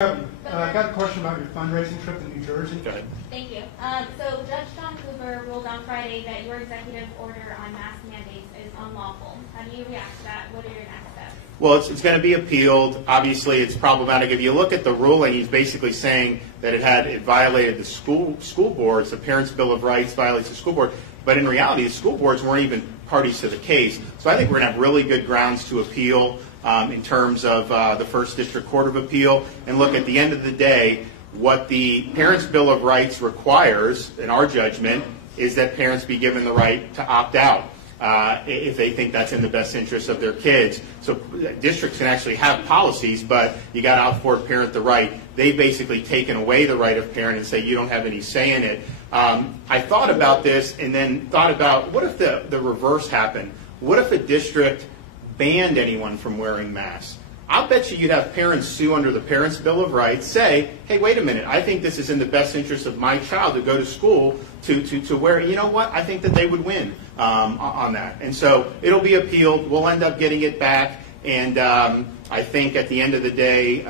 I got a question about your fundraising trip to New Jersey. Go ahead. Thank you. So Judge John Cooper ruled on Friday that your executive order on mask mandates is unlawful. How do you react to that? What are your next steps? Well, it's going to be appealed. Obviously, it's problematic. If you look at the ruling, he's basically saying that it violated the school boards. The Parents' Bill of Rights violates the school board. But in reality, the school boards weren't even parties to the case. So I think we're going to have really good grounds to appeal in terms of the First District Court of Appeal. And look, at the end of the day, what the Parents' Bill of Rights requires, in our judgment, is that parents be given the right to opt out if they think that's in the best interest of their kids. So districts can actually have policies, but you got to outparent the right. They've basically taken away the right of parent and say you don't have any say in it. I thought about this and then thought about, what if the reverse happened? What if a district banned anyone from wearing masks? I'll bet you'd have parents sue under the Parents' Bill of Rights, say, hey, wait a minute, I think this is in the best interest of my child to go to school to wear, you know what, I think that they would win on that. And so it'll be appealed, we'll end up getting it back, and I think at the end of the day,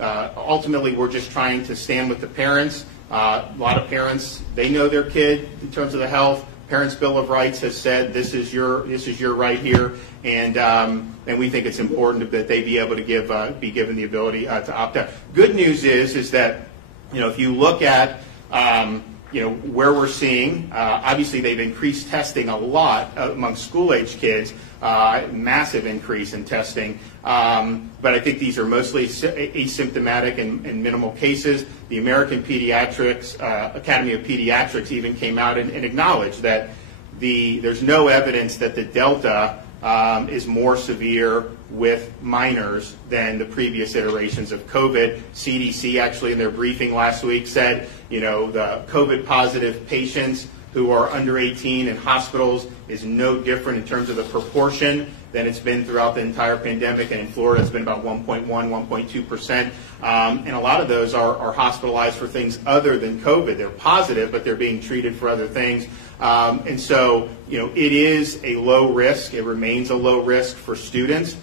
ultimately we're just trying to stand with the parents. A lot of parents, they know their kid in terms of the health. Parents' Bill of Rights has said this is your right here, and we think it's important that they be able to be given the ability to opt out. Good news is that if you look at where we're seeing, obviously they've increased testing a lot among school-age kids, massive increase in testing. But I think these are mostly asymptomatic and minimal cases. The American Academy of Pediatrics even came out and acknowledged that there's no evidence that the Delta is more severe with minors than the previous iterations of COVID. CDC actually in their briefing last week said, the COVID positive patients who are under 18 in hospitals is no different in terms of the proportion than it's been throughout the entire pandemic. And in Florida, it's been about 1.1, 1.2%. And a lot of those are hospitalized for things other than COVID. They're positive, but they're being treated for other things. And so, it is a low risk. It remains a low risk for students,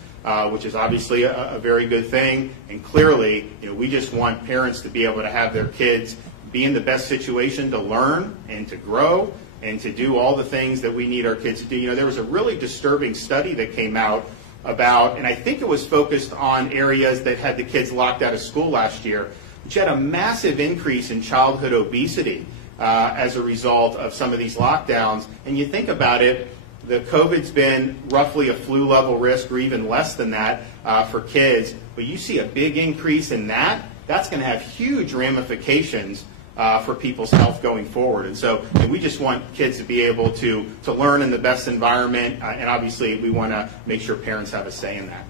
which is obviously a very good thing. And clearly, we just want parents to be able to have their kids be in the best situation to learn and to grow and to do all the things that we need our kids to do. There was a really disturbing study that came out about, and I think it was focused on areas that had the kids locked out of school last year, which had a massive increase in childhood obesity as a result of some of these lockdowns. And you think about it, the COVID's been roughly a flu level risk or even less than that for kids, but you see a big increase in that, that's going to have huge ramifications for people's health going forward. And so we just want kids to be able to learn in the best environment, and obviously we want to make sure parents have a say in that.